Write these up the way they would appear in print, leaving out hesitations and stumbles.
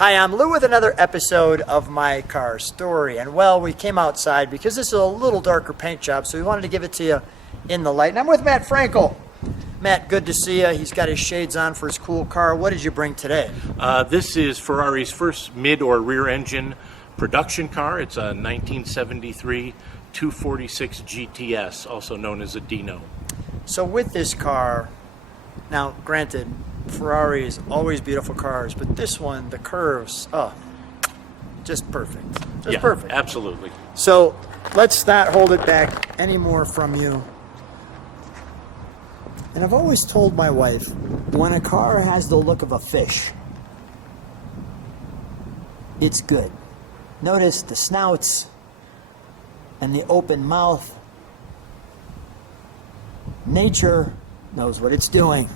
Hi, I'm Lou with another episode of My Car Story. And well, we came outside because this is a little darker paint job, so we wanted to give it to you in the light. And I'm with Matt Frankel. Matt, good to see you. He's got his shades on for his cool car. What did you bring today? This is Ferrari's first mid or rear engine production car. It's a 1973 246 GTS, also known as a Dino. So with this car, now granted, Ferrari is always beautiful cars, but this one, the curves, just perfect. Just perfect. Absolutely. So let's not hold it back anymore from you. And I've always told my wife, when a car has the look of a fish, it's good. Notice the snouts and the open mouth. Nature knows what it's doing.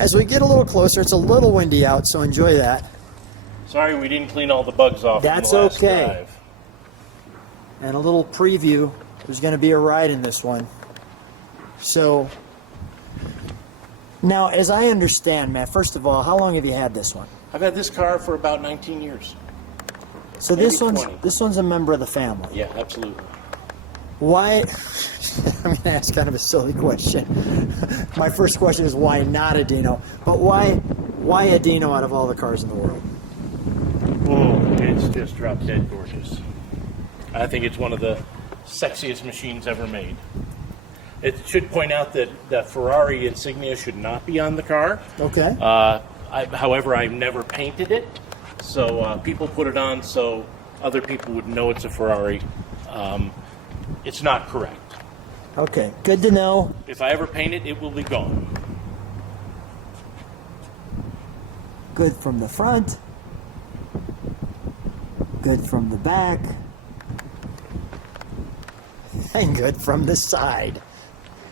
As we get a little closer, it's a little windy out, so enjoy that. Sorry we didn't clean all the bugs off. That's from the last okay. drive. And a little preview. There's going to be a ride in this one. So, now, as I understand, Matt, first of all, how long have you had this one? I've had this car for about 19 years. So Maybe this 20. one's a member of the family. Yeah, absolutely. Why? I mean, that's kind of a silly question. My first question is why not a Dino? But why a Dino out of all the cars in the world? Oh, it's just drop dead gorgeous. I think it's one of the sexiest machines ever made. It should point out that the Ferrari insignia should not be on the car. Okay. However, I've never painted it, so people put it on so other people would know it's a Ferrari. It's not correct. Okay, good to know. If I ever paint it, it will be gone. Good from the front. Good from the back. And good from the side.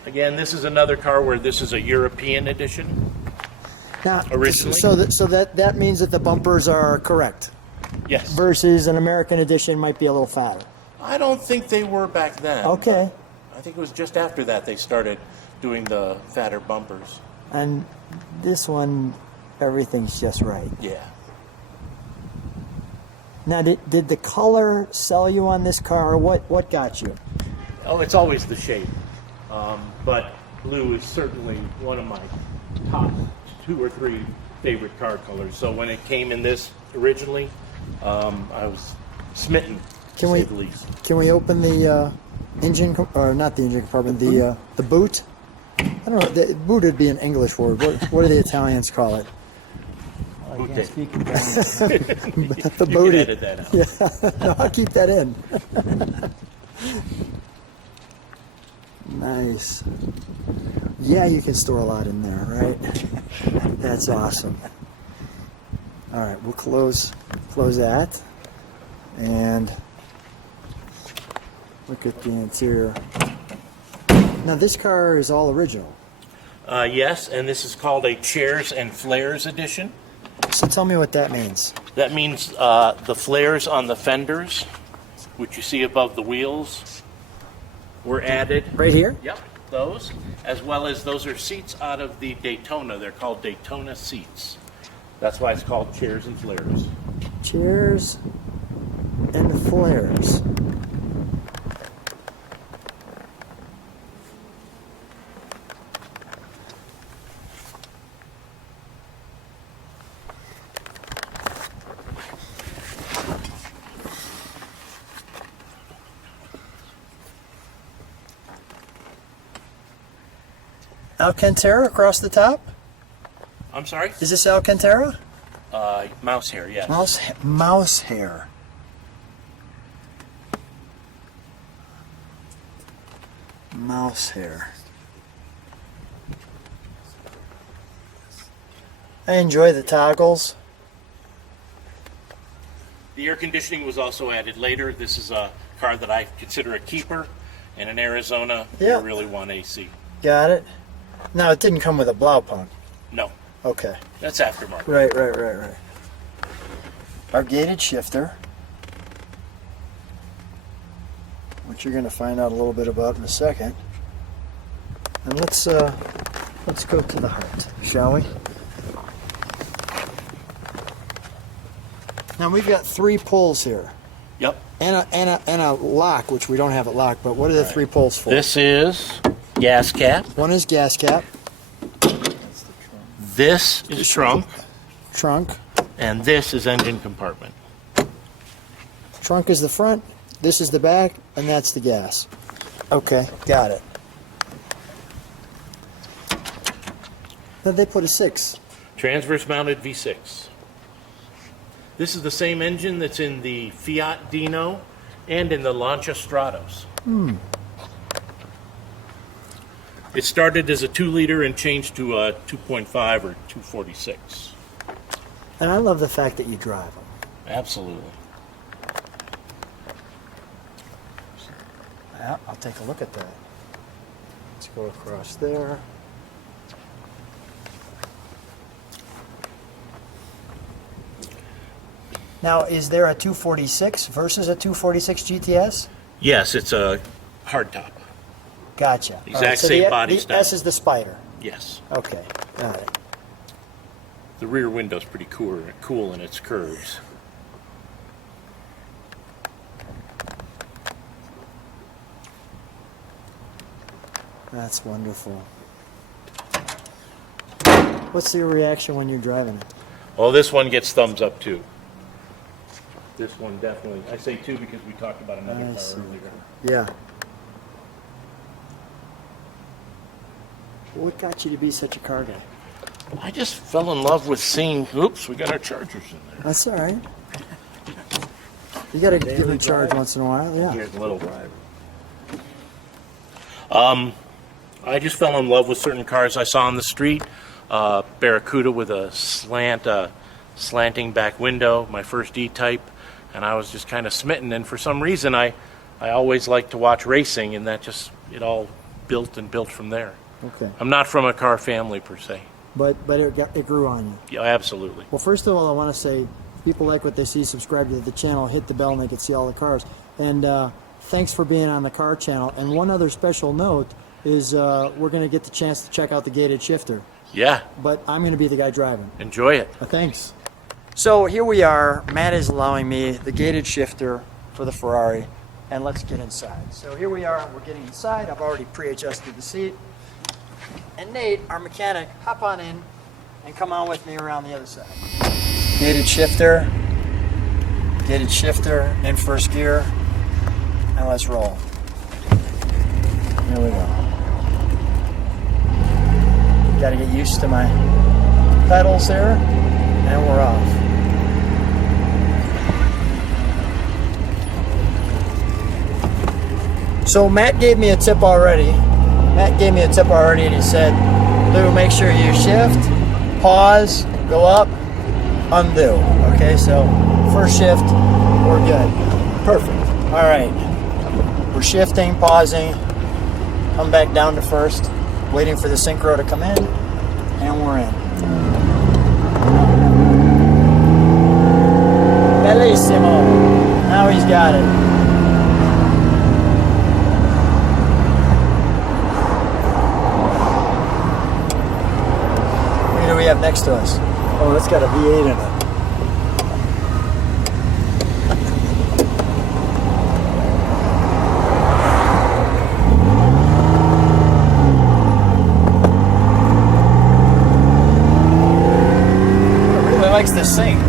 Again, this is another car where this is a European edition. Now, Originally. so that means that the bumpers are correct. Yes. Versus an American edition might be a little fatter. I don't think they were back then. Okay. I think it was just after that they started doing the fatter bumpers. And this one, everything's just right. Yeah. Now, did the color sell you on this car? What got you? Oh, it's always the shape. But blue is certainly one of my top 2 or 3 favorite car colors. So when it came in this originally, I was smitten, to say the least. Can we open the engine, or not the engine compartment, the boot? I don't know, the boot would be an English word. What do the Italians call it? Boot. The You boot. can edit that out. Yeah, no, I'll keep that in. Nice. Yeah, you can store a lot in there, right? That's awesome. All right, we'll close that and look at the interior. Now, this car is all original. Yes, and this is called a Chairs and Flares edition. So tell me what that means. That means the flares on the fenders, which you see above the wheels, were added. Right here? Yep, those, as well as those are seats out of the Daytona. They're called Daytona seats. That's why it's called Chairs and Flares. Chairs and flares. Alcantara across the top? I'm sorry? Is this Alcantara? Mouse hair, yes. Mouse hair. Mouse hair. I enjoy the toggles. The air conditioning was also added later. This is a car that I consider a keeper. And in Arizona, Yeah. you really want AC. Got it. Now, it didn't come with a Blaupunk. No, Okay. that's aftermarket. Right. Our gated shifter, which you're going to find out a little bit about in a second. And let's go to the heart, shall we? Now we've got 3 pulls here. Yep. And a lock, which we don't have it locked, but what are the 3 pulls for? This is gas cap. One is gas cap. This is trunk. Trunk. And this is engine compartment. Trunk is the front, this is the back, and that's the gas. Okay, got it. Then they put a 6. Transverse mounted V6. This is the same engine that's in the Fiat Dino and in the Lancia Stratos. It started as a 2-liter and changed to a 2.5 or 246. And I love the fact that you drive them. Absolutely. Yeah, I'll take a look at that. Let's go across there. Now, is there a 246 versus a 246 GTS? Yes, it's a hardtop. Gotcha. Exact same body the style. S is the Spider. Yes. Okay, got it. The rear window's pretty cool in its curves. That's wonderful. What's your reaction when you're driving it? Oh, this one gets thumbs up too. This one definitely. I say 2 because we talked about another I car see. earlier. Yeah. What got you to be such a car guy? I just fell in love with seeing. Oops, we got our chargers in there. That's all right. You got to give them a charge once in a while, yeah. Here's a little driver. I just fell in love with certain cars I saw on the street. Barracuda with a slanting back window, my first E-Type, and I was just kind of smitten. And for some reason, I always liked to watch racing, and that just, it all built from there. Okay. I'm not from a car family per se. But it grew on you. Yeah, absolutely. Well, first of all, I want to say, people like what they see, subscribe to the channel, hit the bell, and they can see all the cars. And thanks for being on the car channel. And one other special note is we're going to get the chance to check out the gated shifter. Yeah. But I'm going to be the guy driving. Enjoy it. Thanks. So here we are. Matt is allowing me the gated shifter for the Ferrari. And let's get inside. So here we are. We're getting inside. I've already pre-adjusted the seat. And Nate, our mechanic, hop on in and come on with me around the other side. Gated shifter in first gear, and let's roll. Here we go. Got to get used to my pedals there, and we're off. So Matt gave me a tip already. And he said, Lou, make sure you shift, pause, go up, undo. Okay, so first shift, we're good. Perfect. All right. We're shifting, pausing, come back down to first, waiting for the synchro to come in, and we're in. Bellissimo. Now he's got it. What do we have next to us? Oh, that's got a V8 in it. Really likes to sing.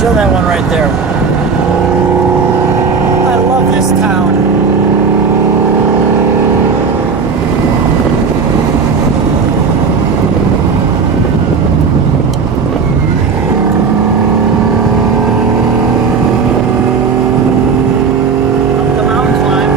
Show that one right there. I love this town. Up the mountain climb.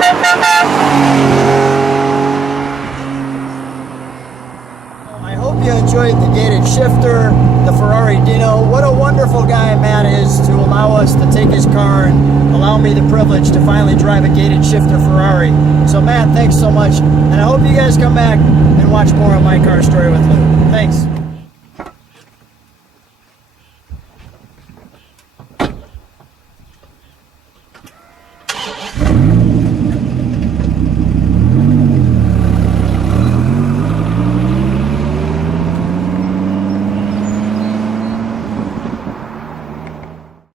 Perfect. I hope you enjoyed the gated shifter, the Ferrari Dino. What a wonderful guy Matt is to allow us to take his car and allow me the privilege to finally drive a gated shifter Ferrari. So Matt, thanks so much. And I hope you guys come back and watch more of my car story with Lou. Thanks.